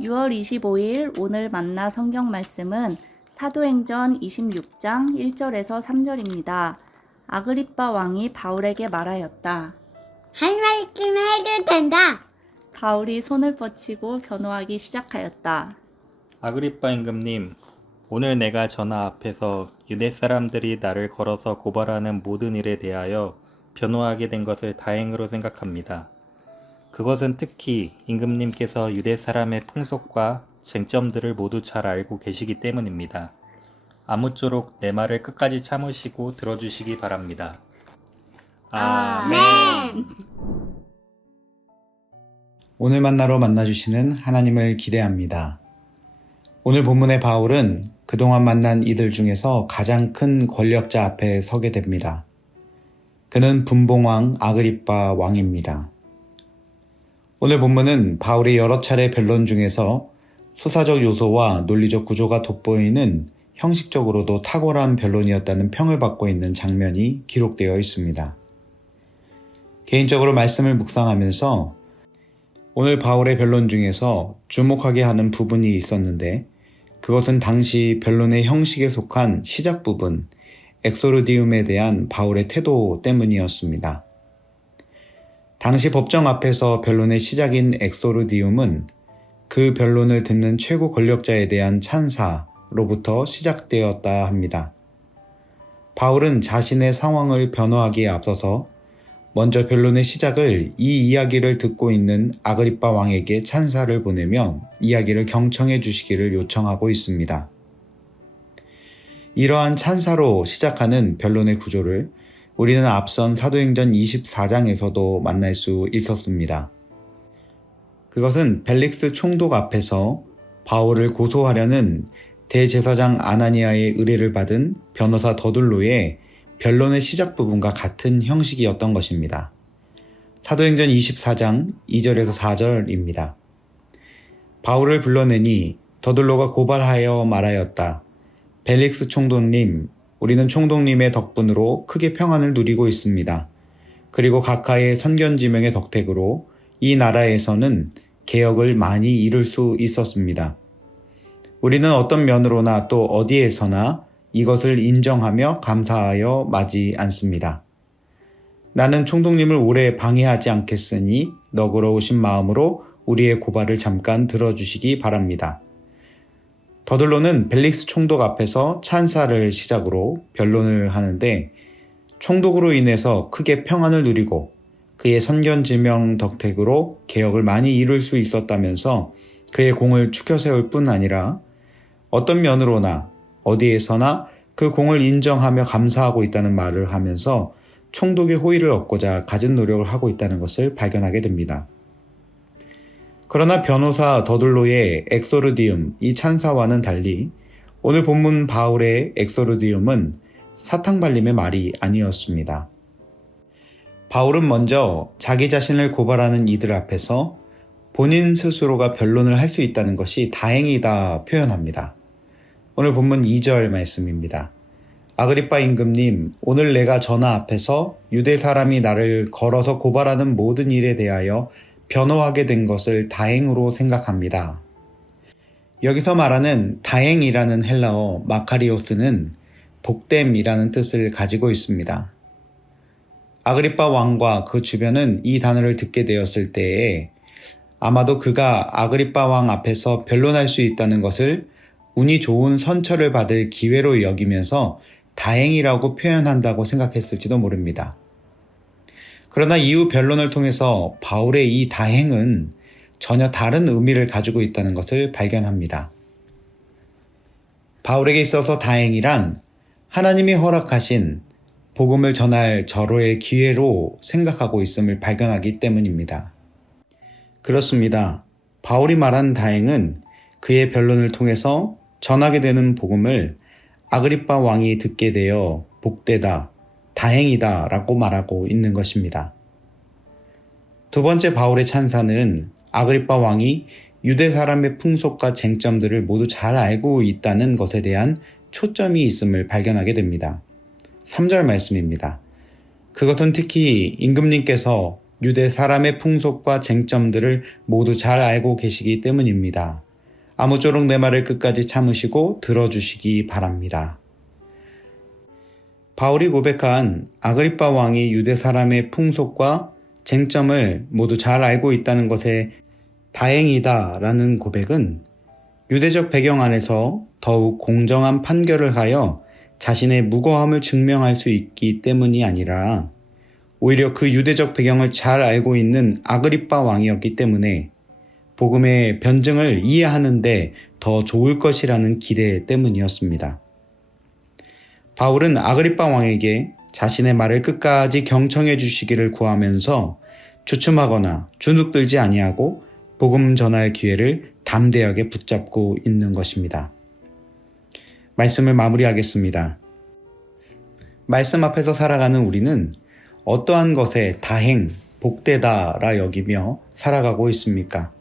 6월 25일 오늘 만나 성경 말씀은 사도행전 26장 1절에서 3절입니다. 아그리빠 왕이 바울에게 말하였다. 한 말씀 해도 된다. 바울이 손을 뻗치고 변호하기 시작하였다. 아그리빠 임금님, 오늘 내가 전하 앞에서 유대 사람들이 나를 걸어서 고발하는 모든 일에 대하여 변호하게 된 것을 다행으로 생각합니다. 그것은 특히 임금님께서 유대 사람의 풍속과 쟁점들을 모두 잘 알고 계시기 때문입니다. 아무쪼록 내 말을 끝까지 참으시고 들어주시기 바랍니다. 아멘. 오늘 만나러 만나주시는 하나님을 기대합니다. 오늘 본문의 바울은 그동안 만난 이들 중에서 가장 큰 권력자 앞에 서게 됩니다. 그는 분봉왕 아그리빠 왕입니다. 오늘 본문은 바울이 여러 차례 변론 중에서 수사적 요소와 논리적 구조가 돋보이는 형식적으로도 탁월한 변론이었다는 평을 받고 있는 장면이 기록되어 있습니다. 개인적으로 말씀을 묵상하면서 오늘 바울의 변론 중에서 주목하게 하는 부분이 있었는데 그것은 당시 변론의 형식에 속한 시작 부분, 엑소르디움에 대한 바울의 태도 때문이었습니다. 당시 법정 앞에서 변론의 시작인 엑소르디움은 그 변론을 듣는 최고 권력자에 대한 찬사로부터 시작되었다 합니다. 바울은 자신의 상황을 변호하기에 앞서서 먼저 변론의 시작을 이 이야기를 듣고 있는 아그리빠 왕에게 찬사를 보내며 이야기를 경청해 주시기를 요청하고 있습니다. 이러한 찬사로 시작하는 변론의 구조를 우리는 앞선 사도행전 24장에서도 만날 수 있었습니다. 그것은 벨릭스 총독 앞에서 바울을 고소하려는 대제사장 아나니아의 의뢰를 받은 변호사 더둘로의 변론의 시작 부분과 같은 형식이었던 것입니다. 사도행전 24장 2절에서 4절입니다. 바울을 불러내니 더둘로가 고발하여 말하였다. 벨릭스 총독님, 우리는 총독님의 덕분으로 크게 평안을 누리고 있습니다. 그리고 각하의 선견지명의 덕택으로 이 나라에서는 개혁을 많이 이룰 수 있었습니다. 우리는 어떤 면으로나 또 어디에서나 이것을 인정하며 감사하여 마지 않습니다. 나는 총독님을 오래 방해하지 않겠으니 너그러우신 마음으로 우리의 고발을 잠깐 들어주시기 바랍니다. 더둘로는 벨릭스 총독 앞에서 찬사를 시작으로 변론을 하는데 총독으로 인해서 크게 평안을 누리고 그의 선견지명 덕택으로 개혁을 많이 이룰 수 있었다면서 그의 공을 추켜 세울 뿐 아니라 어떤 면으로나 어디에서나 그 공을 인정하며 감사하고 있다는 말을 하면서 총독의 호의를 얻고자 갖은 노력을 하고 있다는 것을 발견하게 됩니다. 그러나 변호사 더둘로의 엑소르디움, 이 찬사와는 달리 오늘 본문 바울의 엑소르디움은 사탕발림의 말이 아니었습니다. 바울은 먼저 자기 자신을 고발하는 이들 앞에서 본인 스스로가 변론을 할 수 있다는 것이 다행이다 표현합니다. 오늘 본문 2절 말씀입니다. 아그리빠 임금님, 오늘 내가 전하 앞에서 유대 사람이 나를 걸어서 고발하는 모든 일에 대하여 변호하게 된 것을 다행으로 생각합니다. 여기서 말하는 다행이라는 헬라어 마카리오스는 복됨이라는 뜻을 가지고 있습니다. 아그리빠 왕과 그 주변은 이 단어를 듣게 되었을 때에 아마도 그가 아그리빠 왕 앞에서 변론할 수 있다는 것을 운이 좋은 선처를 받을 기회로 여기면서 다행이라고 표현한다고 생각했을지도 모릅니다. 그러나 이후 변론을 통해서 바울의 이 다행은 전혀 다른 의미를 가지고 있다는 것을 발견합니다. 바울에게 있어서 다행이란 하나님이 허락하신 복음을 전할 절호의 기회로 생각하고 있음을 발견하기 때문입니다. 그렇습니다. 바울이 말한 다행은 그의 변론을 통해서 전하게 되는 복음을 아그리빠 왕이 듣게 되어 복되다, 다행이다 라고 말하고 있는 것입니다. 두 번째 바울의 찬사는 아그리빠 왕이 유대 사람의 풍속과 쟁점들을 모두 잘 알고 있다는 것에 대한 초점이 있음을 발견하게 됩니다. 3절 말씀입니다. 그것은 특히 임금님께서 유대 사람의 풍속과 쟁점들을 모두 잘 알고 계시기 때문입니다. 아무쪼록 내 말을 끝까지 참으시고 들어주시기 바랍니다. 바울이 고백한 아그리빠 왕이 유대 사람의 풍속과 쟁점을 모두 잘 알고 있다는 것에 다행이다라는 고백은 유대적 배경 안에서 더욱 공정한 판결을 하여 자신의 무고함을 증명할 수 있기 때문이 아니라 오히려 그 유대적 배경을 잘 알고 있는 아그리빠 왕이었기 때문에 복음의 변증을 이해하는데 더 좋을 것이라는 기대 때문이었습니다. 바울은 아그리빠 왕에게 자신의 말을 끝까지 경청해 주시기를 구하면서 주춤하거나 주눅들지 아니하고 복음 전할 기회를 담대하게 붙잡고 있는 것입니다. 말씀을 마무리하겠습니다. 말씀 앞에서 살아가는 우리는 어떠한 것에 다행, 복되다라 여기며 살아가고 있습니까?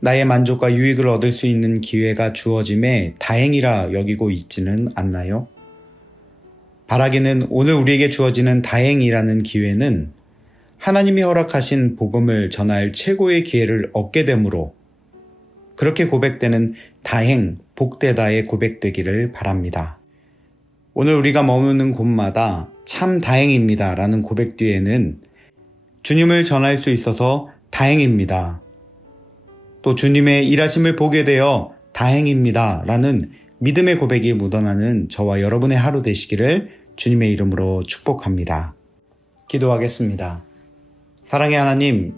나의 만족과 유익을 얻을 수 있는 기회가 주어짐에 다행이라 여기고 있지는 않나요? 바라기는 오늘 우리에게 주어지는 다행이라는 기회는 하나님이 허락하신 복음을 전할 최고의 기회를 얻게 되므로 그렇게 고백되는 다행, 복되다의 고백되기를 바랍니다. 오늘 우리가 머무는 곳마다 참 다행입니다 라는 고백 뒤에는 주님을 전할 수 있어서 다행입니다. 또 주님의 일하심을 보게 되어 다행입니다 라는 믿음의 고백이 묻어나는 저와 여러분의 하루 되시기를 주님의 이름으로 축복합니다. 기도하겠습니다. 사랑의 하나님,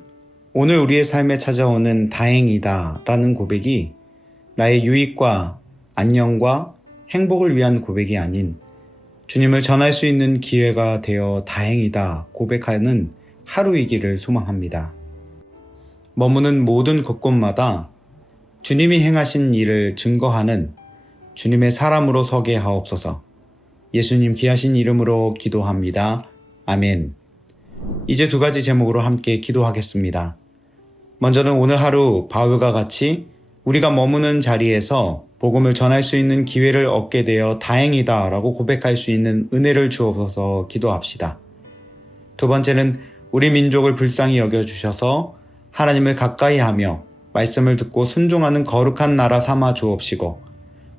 오늘 우리의 삶에 찾아오는 다행이다 라는 고백이 나의 유익과 안녕과 행복을 위한 고백이 아닌 주님을 전할 수 있는 기회가 되어 다행이다 고백하는 하루이기를 소망합니다. 머무는 모든 곳곳마다 주님이 행하신 일을 증거하는 주님의 사람으로 서게 하옵소서. 예수님 귀하신 이름으로 기도합니다. 아멘. 이제 두 가지 제목으로 함께 기도하겠습니다. 먼저는 오늘 하루 바울과 같이 우리가 머무는 자리에서 복음을 전할 수 있는 기회를 얻게 되어 다행이다 라고 고백할 수 있는 은혜를 주옵소서 기도합시다. 두 번째는 우리 민족을 불쌍히 여겨주셔서 하나님을 가까이 하며 말씀을 듣고 순종하는 거룩한 나라 삼아 주옵시고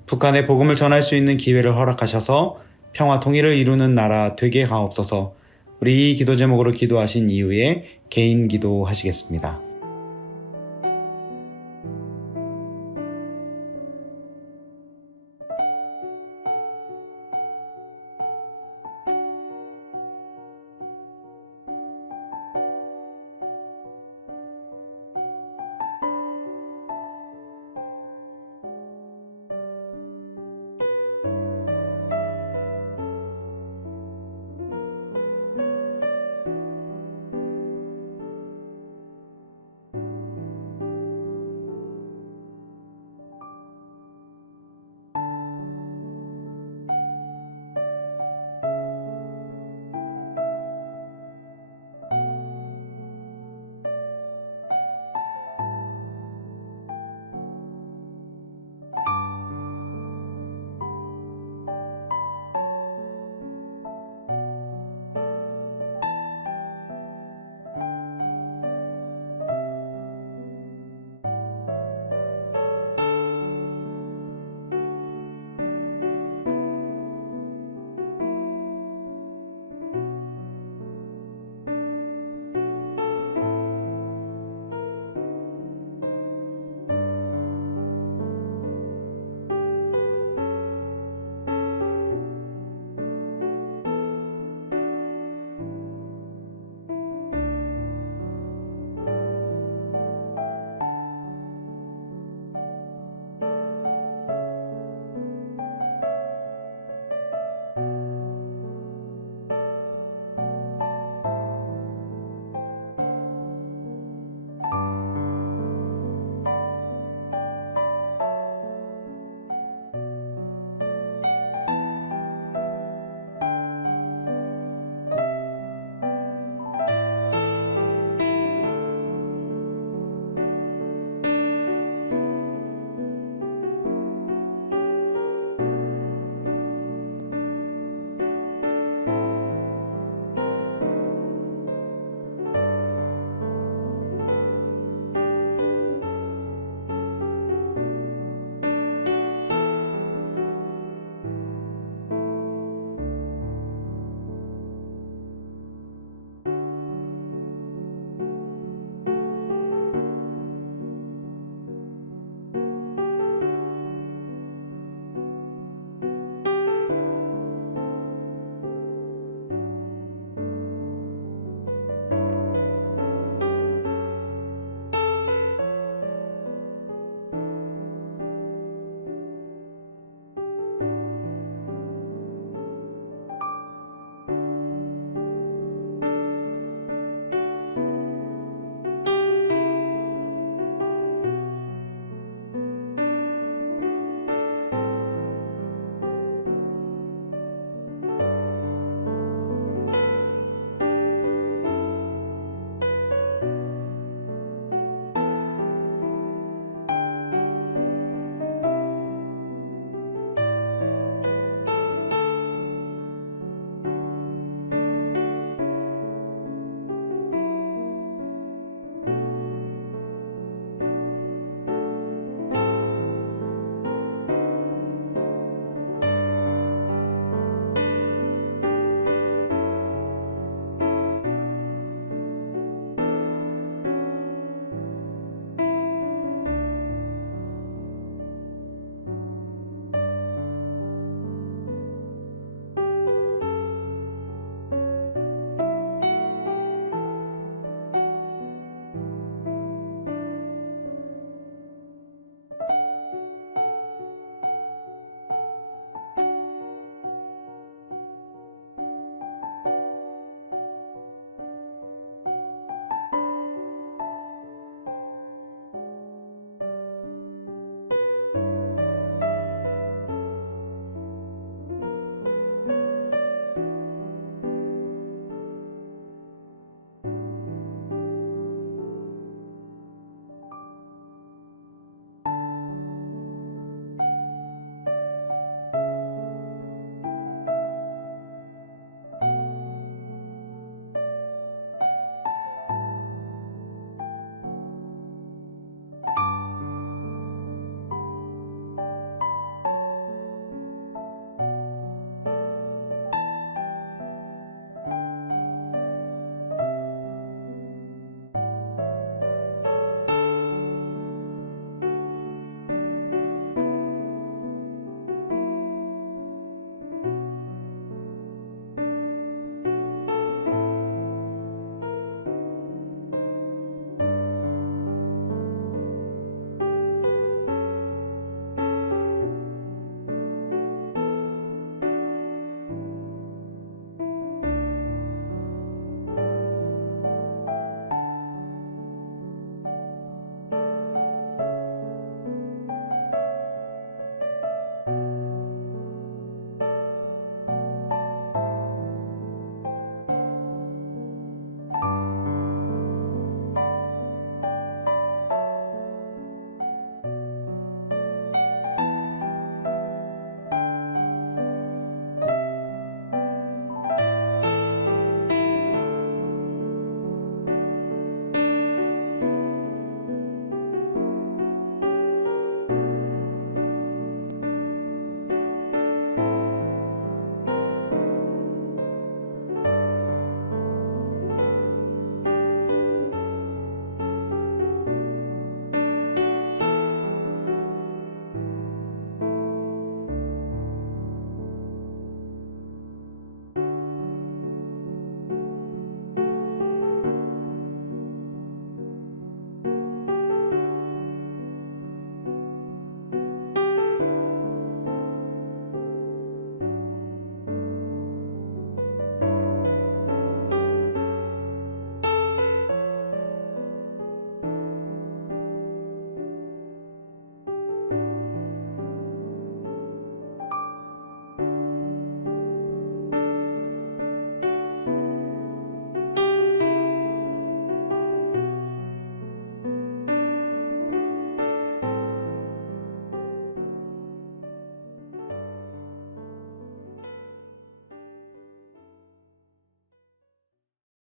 북한에 복음을 전할 수 있는 기회를 허락하셔서 평화 통일을 이루는 나라 되게 하옵소서. 우리 이 기도 제목으로 기도하신 이후에 개인 기도하시겠습니다.